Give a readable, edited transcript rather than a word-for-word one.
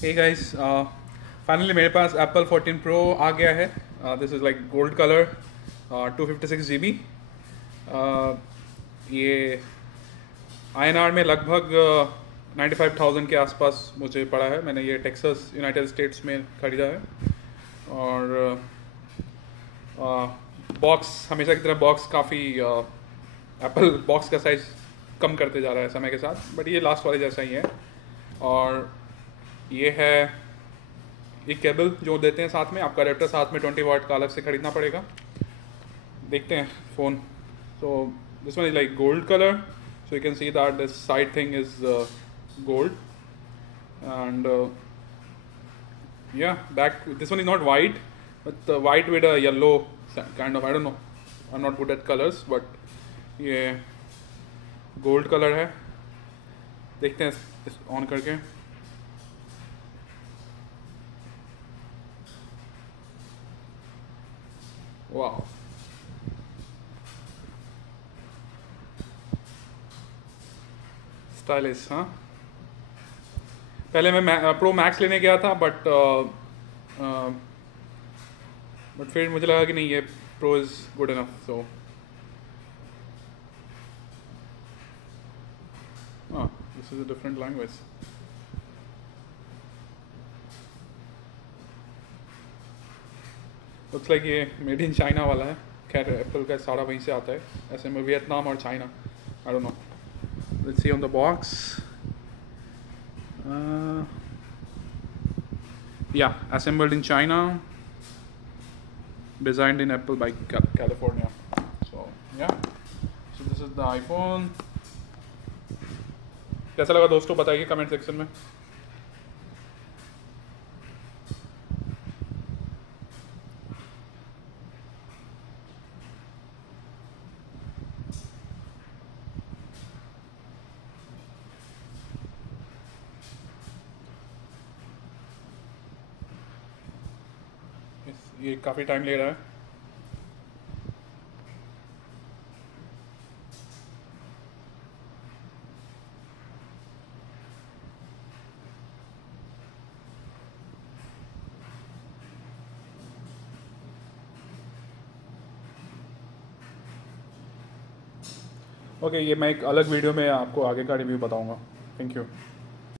Hey guys, finally मेरे पास Apple 14 pro आ गया है। This is like gold colour, 256 GB। ये INR में लगभग 95,000 के आसपास मुझे पड़ा है। मैंने ये टेक्सास यूनाइटेड स्टेट्स में ख़रीदा है। और बॉक्स हमेशा की तरह बॉक्स काफ़ी एप्पल बॉक्स का साइज़ कम करते जा रहा है समय के साथ, बट ये लास्ट वाले जैसा ही है। और ये है एक केबल जो देते हैं साथ में, आपका अडेप्टर साथ में 20 वाट का अलग से खरीदना पड़ेगा। देखते हैं phone. So this one is like gold colour, so you can see that this side thing is gold and yeah, back this one is not white, but white with a yellow kind of, I don't know, I'm not good at colors, but ये gold colour है। देखते हैं इस on करके। वाह, stylish. हाँ, पहले मैं प्रो मैक्स लेने गया था, बट फिर मुझे लगा कि नहीं, ये प्रो इज़ गुड इनफ। सो हाँ, this is a different language. Looks like ये मेड इन चाइना वाला है। खैर, एप्पल का सारा वहीं से आता है, ऐसे में वियतनाम और China, I don't know. Let's see on the box. Yeah, assembled in China, designed in Apple by California. So yeah, so this is the iPhone. कैसा लगा दोस्तों, बताइए कमेंट सेक्शन में। ये काफ़ी टाइम ले रहा है। ओके, ये मैं एक अलग वीडियो में आपको आगे का रिव्यू बताऊंगा। Thank you.